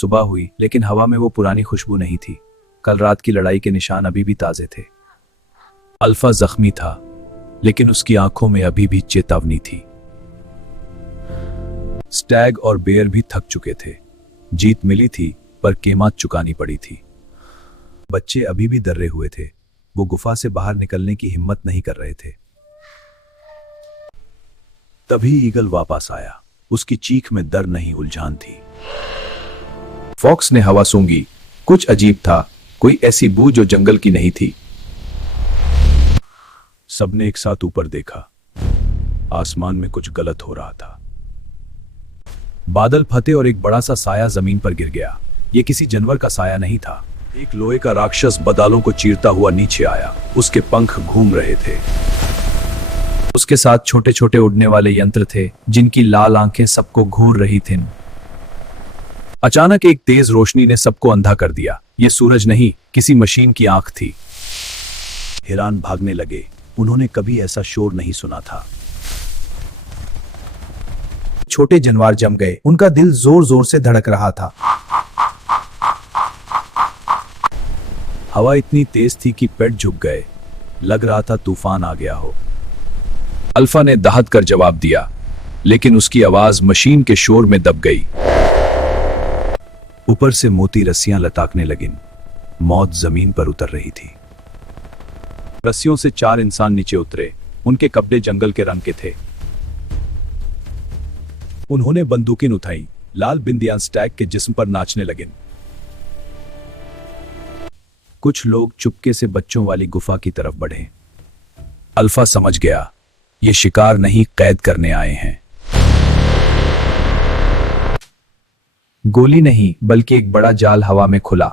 सुबह हुई, लेकिन हवा में वो पुरानी खुशबू नहीं थी। कल रात की लड़ाई के निशान अभी भी ताजे थे। अल्फा जख्मी था, लेकिन उसकी आंखों में अभी भी चेतावनी थी। स्टैग और बेयर भी थक चुके थे। जीत मिली थी, पर कीमत चुकानी पड़ी थी। बच्चे अभी भी डरे हुए थे। वो गुफा से बाहर निकलने की हिम्मत नहीं कर रहे थे। तभी ईगल वापस आया। उसकी चीख में डर नहीं, उलझान थी। फॉक्स ने हवा सूंघी। कुछ अजीब था, कोई ऐसी बू जो जंगल की नहीं थी। सबने एक साथ ऊपर देखा। आसमान में कुछ गलत हो रहा था। बादल फटे और एक बड़ा सा साया जमीन पर गिर गया। यह किसी जानवर का साया नहीं था। एक लोहे का राक्षस बादलों को चीरता हुआ नीचे आया। उसके पंख घूम रहे थे। उसके साथ छोटे छोटे उड़ने वाले यंत्र थे, जिनकी लाल आंखें सबको घूर रही थीं। अचानक एक तेज रोशनी ने सबको अंधा कर दिया। यह सूरज नहीं, किसी मशीन की आंख थी। हिरान भागने लगे। उन्होंने कभी ऐसा शोर नहीं सुना था। छोटे जानवर जम गए। उनका दिल जोर जोर से धड़क रहा था। हवा इतनी तेज थी कि पेड़ झुक गए। लग रहा था तूफान आ गया हो। अल्फा ने दहक कर जवाब दिया, लेकिन उसकी आवाज मशीन के शोर में दब गई। ऊपर से मोती रस्सियां लताकने लगीं। मौत जमीन पर उतर रही थी। रस्सियों से 4 इंसान नीचे उतरे। उनके कपड़े जंगल के रंग के थे। उन्होंने बंदूकें उठाई। लाल बिंदियां स्टैग के जिस्म पर नाचने लगीं। कुछ लोग चुपके से बच्चों वाली गुफा की तरफ बढ़े। अल्फा समझ गया, ये शिकार नहीं, कैद करने आए हैं। गोली नहीं, बल्कि एक बड़ा जाल हवा में खुला।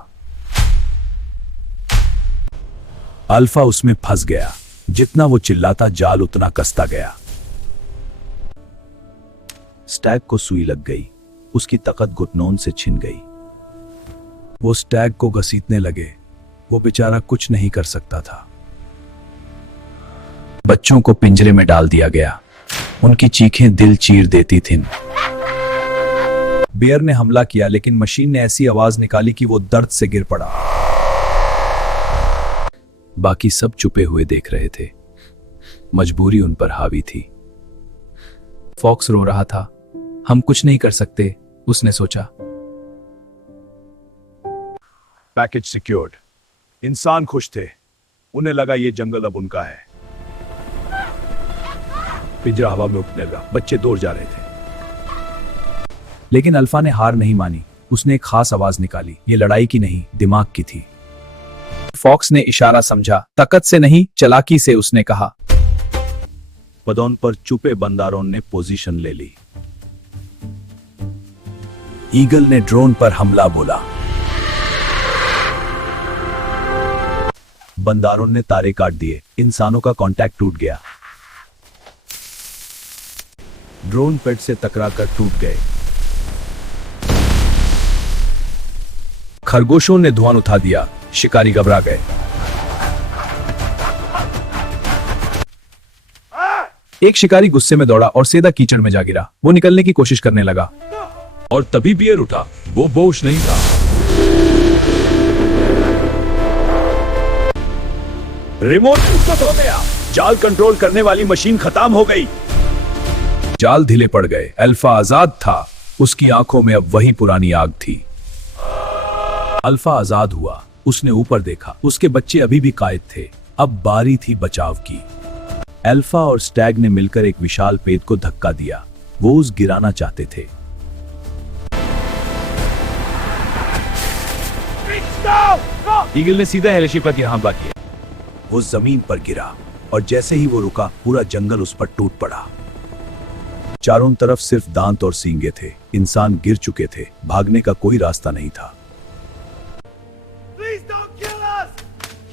अल्फा उसमें फंस गया। जितना वो चिल्लाता, जाल उतना कसता गया। स्टैग को सुई लग गई। उसकी ताकत घुटनों से छिन गई। वो स्टैग को घसीटने लगे। वो बेचारा कुछ नहीं कर सकता था। बच्चों को पिंजरे में डाल दिया गया। उनकी चीखें दिल चीर देती थीं। बेयर ने हमला किया, लेकिन मशीन ने ऐसी आवाज निकाली कि वो दर्द से गिर पड़ा। बाकी सब चुपे हुए देख रहे थे। मजबूरी उन पर हावी थी। फॉक्स रो रहा था। हम कुछ नहीं कर सकते, उसने सोचा। Package secured. इंसान खुश थे। उन्हें लगा ये जंगल अब उनका है। पिंजरा हवा में उठने लगा। बच्चे दूर जा रहे थे। लेकिन अल्फा ने हार नहीं मानी। उसने एक खास आवाज निकाली। ये लड़ाई की नहीं, दिमाग की थी। फॉक्स ने इशारा समझा। ताकत से नहीं, चालाकी से, उसने कहा। पदोन पर छुपे बंदरों ने पोजीशन ले ली। ईगल ने ड्रोन पर हमला बोला। बंदरों ने तारे काट दिए। इंसानों का कांटेक्ट टूट गया। ड्रोन पेड़ से टकराकर टूट गए। खरगोशों ने धुआं उठा दिया। शिकारी घबरा गए। एक शिकारी गुस्से में दौड़ा और सीधा कीचड़ में जा गिरा। वो निकलने की कोशिश करने लगा, और तभी बियर उठा। वो बोश नहीं था। रिमोट हो गया। जाल कंट्रोल करने वाली मशीन खत्म हो गई। जाल ढीले पड़ गए। अल्फा आजाद था। उसकी आंखों में अब वही पुरानी आग थी। अल्फा आजाद हुआ। उसने ऊपर देखा। उसके बच्चे अभी भी कायद थे। अब बारी थी बचाव की। अल्फा और स्टैग ने मिलकर एक विशाल पेड़ को धक्का दिया। वो उस गिराना चाहते थे। ईगल ने सीधा हेलिशी पर हमला किया। वो जमीन पर गिरा, और जैसे ही वो रुका, पूरा जंगल उस पर टूट पड़ा। चारों तरफ सिर्फ दांत और सींगे थे। इंसान गिर चुके थे। भागने का कोई रास्ता नहीं था।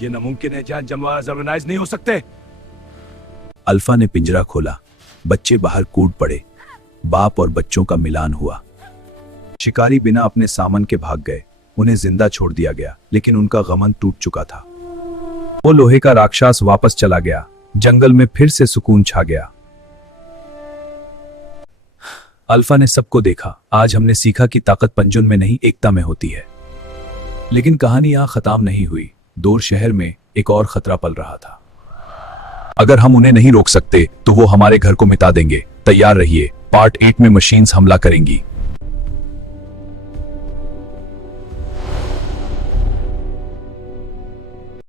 ये नामुमकिन है। जहां जानवर जर्मनाइज नहीं हो सकते। अल्फा ने पिंजरा खोला। बच्चे बाहर कूद पड़े। बाप और बच्चों का मिलान हुआ। शिकारी बिना अपने सामान के भाग गए। उन्हें जिंदा छोड़ दिया गया, लेकिन उनका गमन टूट चुका था। वो लोहे का राक्षस वापस चला गया। जंगल में फिर से सुकून छा गया। अल्फा ने सबको देखा। आज हमने सीखा कि ताकत पंजुन में नहीं, एकता में होती है। लेकिन कहानी यहां खत्म नहीं हुई। दूर शहर में एक और खतरा पल रहा था। अगर हम उन्हें नहीं रोक सकते तो वो हमारे घर को मिटा देंगे। तैयार रहिए, पार्ट 8 में मशीन्स हमला करेंगी।